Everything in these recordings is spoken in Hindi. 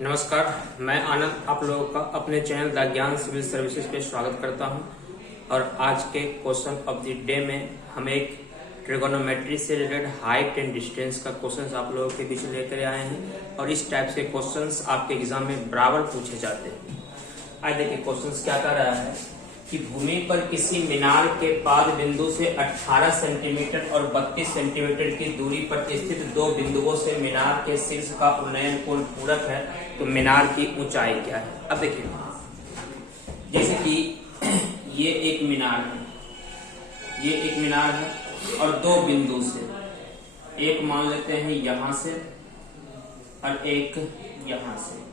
नमस्कार, मैं आनंद आप लोगों का अपने चैनल द ज्ञान सिविल सर्विसेज पे स्वागत करता हूं। और आज के क्वेश्चन ऑफ द डे में हम एक ट्रिगोनोमेट्री से रिलेटेड हाइट एंड डिस्टेंस का क्वेश्चन आप लोगों के बीच लेकर आए हैं और इस टाइप के क्वेश्चंस आपके एग्जाम में बराबर पूछे जाते हैं। आज देखिए क्वेश्चन क्या कर रहा है कि भूमि पर किसी मीनार के पाद बिंदु से 18 सेंटीमीटर और 32 सेंटीमीटर की दूरी पर स्थित दो बिंदुओं से मीनार के शीर्ष का उन्नयन कोण पूरक है, तो मीनार की ऊंचाई क्या है। अब देखिए जैसे कि ये एक मीनार है, और दो बिंदु से, एक मान लेते हैं यहां से और एक यहां से।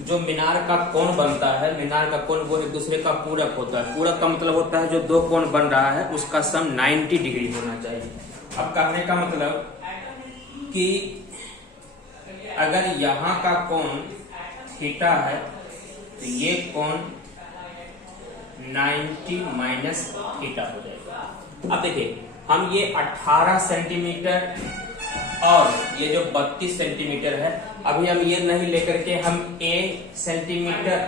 जो मीनार का कोण बनता है, मीनार का कोण वो एक दूसरे का पूरक होता है। पूरक का मतलब होता है जो दो कोण बन रहा है उसका सम 90 डिग्री होना चाहिए। अब कहने का मतलब कि अगर यहाँ का कोण थीटा है तो ये कोण 90 माइनस थीटा हो जाएगा। अब देखिए हम ये 18 सेंटीमीटर और ये जो 32 सेंटीमीटर है, अभी हम ये नहीं लेकर के हम A सेंटीमीटर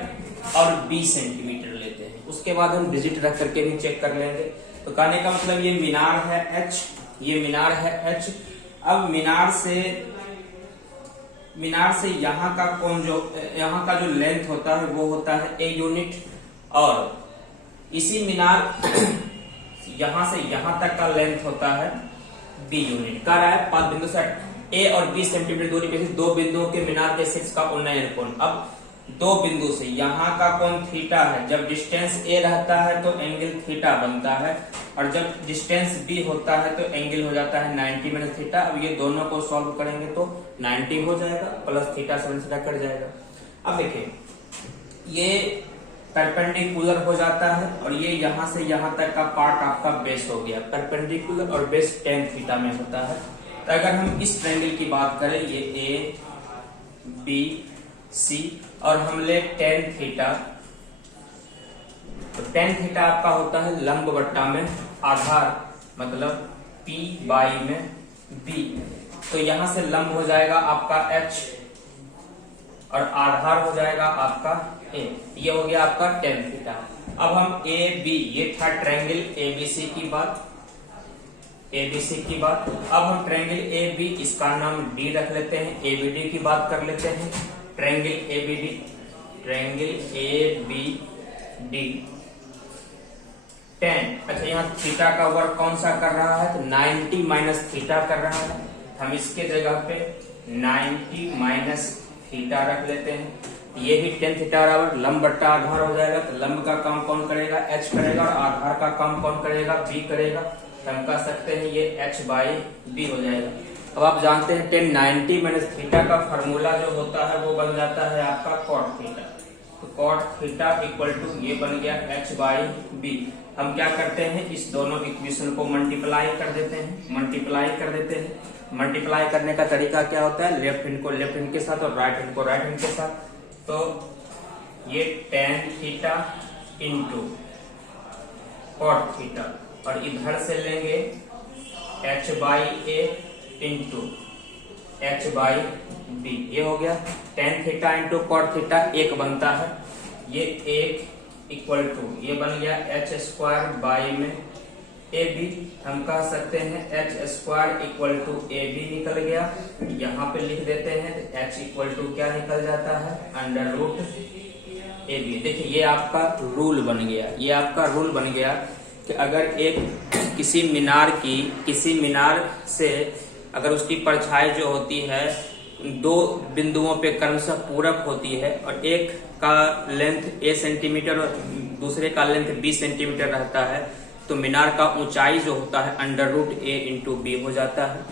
और B सेंटीमीटर लेते हैं, उसके बाद हम डिजिट रख करके भी चेक कर लेंगे। तो कहने का मतलब ये मीनार है H, ये मीनार है H। अब मीनार से यहाँ का कोण यहाँ का जो लेंथ होता है वो होता है A यूनिट, और इसी मीनार यहाँ से यहाँ तक का लेंथ होता है B यूनिट। कह रहा है पांच बिंदु से A और B सेंटीमीटर दूरी पे दो बिंदुओं के मीनार के शीर्ष का उन्नयन कोण। अब दो बिंदु से यहाँ का कोण थीटा है, जब डिस्टेंस A रहता है तो एंगल थीटा बनता है, और जब डिस्टेंस B होता है तो एंगल हो जाता है 90 माइनस थीटा। अब ये दोनों को सॉल्व करेंगे तो 90 हो जाएगा प्लस थीटा 7 से कट जाएगा। अब देखिए ये परपेंडिकुलर हो जाता है और ये यहाँ से यहाँ तक का पार्ट आपका बेस हो गया। परपेंडिकुलर और बेस tan थीटा में होता है। तो अगर हम इस ट्रायंगल की बात करें, ये A B C और हम ले tan थीटा, तो tan थीटा आपका होता है लंब बट्टा में आधार, मतलब P बाई में B। तो यहां से लंब हो जाएगा आपका H और आधार हो जाएगा आपका A। ये हो गया आपका tan थीटा। अब हम A B, ये था ट्रायंगल ABC की बात, ABC की बात। अब हम ट्रायंगल AB, इसका नाम D रख लेते हैं, ABD की बात कर लेते हैं। Triangle ABD, triangle ABD tan। अच्छा यहाँ थीटा का वर्क कौन सा कर रहा है, तो 90 माइनस थीटा कर रहा है। हम इसके जगह पे 90 माइनस थीटा रख लेते हैं। ये भी tan थीटा बराबर लंब बट्टा आधार हो जाएगा। तो लंब का काम कौन करेगा, H करेगा, और आधार का काम कौन करेगा, B करेगा। तो हम कह सकते हैं ये H बाई B हो जाएगा। अब आप जानते हैं tan 90 माइनस थीटा का फॉर्मूला जो होता है वो बन जाता है आपका cot थीटा। तो cot थीटा इक्वल टू ये बन गया H बाई B। हम क्या करते हैं, इस दोनों इक्वेशन को मल्टीप्लाई कर देते हैं। मल्टीप्लाई करने का तरीका क्या होता है, लेफ्ट हैंड को लेफ्ट हैंड के साथ और राइट हैंड को राइट हैंड के साथ। तो ये tan theta into cot theta, और इधर से लेंगे H by A into H by B। ये हो गया tan theta into cot theta, एक बनता है, ये एक इक्वल टू ये बन गया H स्क्वायर बाई में AB। हम कह सकते हैं H square equal to AB निकल गया, यहाँ पे लिख देते हैं। H इक्वल टू क्या निकल जाता है, अंडर रूट AB। देखिए ये आपका रूल बन गया, कि अगर एक किसी मीनार से अगर उसकी परछाई जो होती है दो बिंदुओं पे क्रमशः पूरक होती है, और एक का लेंथ A सेंटीमीटर और दूसरे का लेंथ B सेंटीमीटर रहता है, तो मीनार का ऊंचाई जो होता है under root A into B हो जाता है।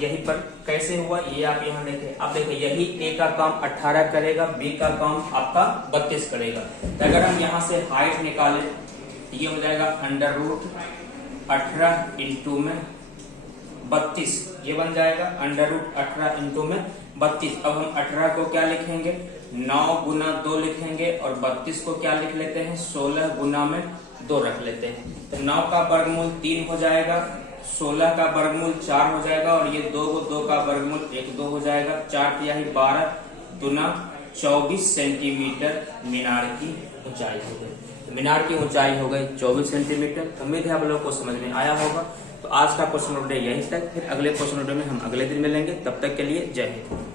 यहीं पर कैसे हुआ ये आप यहाँ देखें। अब देखिए यही A का काम 18 करेगा, B का काम आपका 32 करेगा। तो अगर हम यहाँ से हाइट निकालें, ये हो जाएगा अंडर रूट 18 इंटू में 32, ये बन जाएगा अंडर रूट 18 इंटू में 32। अब हम 18 को क्या लिखेंगे, 9 गुना 2 लिखेंगे, और 32 को क्या लिख लेते हैं, 16 गुना में 2 रख लेते हैं। तो 9 का वर्गमूल 3 हो जाएगा, 16 का वर्गमूल 4 हो जाएगा, और ये 2 का वर्गमूल 1 2 हो जाएगा। 4 तिहाई 12 दुना 24 सेंटीमीटर मीनार की ऊंचाई हो गई। तो मीनार की ऊंचाई हो गई 24 सेंटीमीटर। उम्मीद है आप लोगों को समझ में आया होगा। तो आज का क्वेश्चन नंबर यहीं तक, फिर अगले क्वेश्चन नंबर में हम अगले दिन मिलेंगे। तब तक के लिए जय हिंद।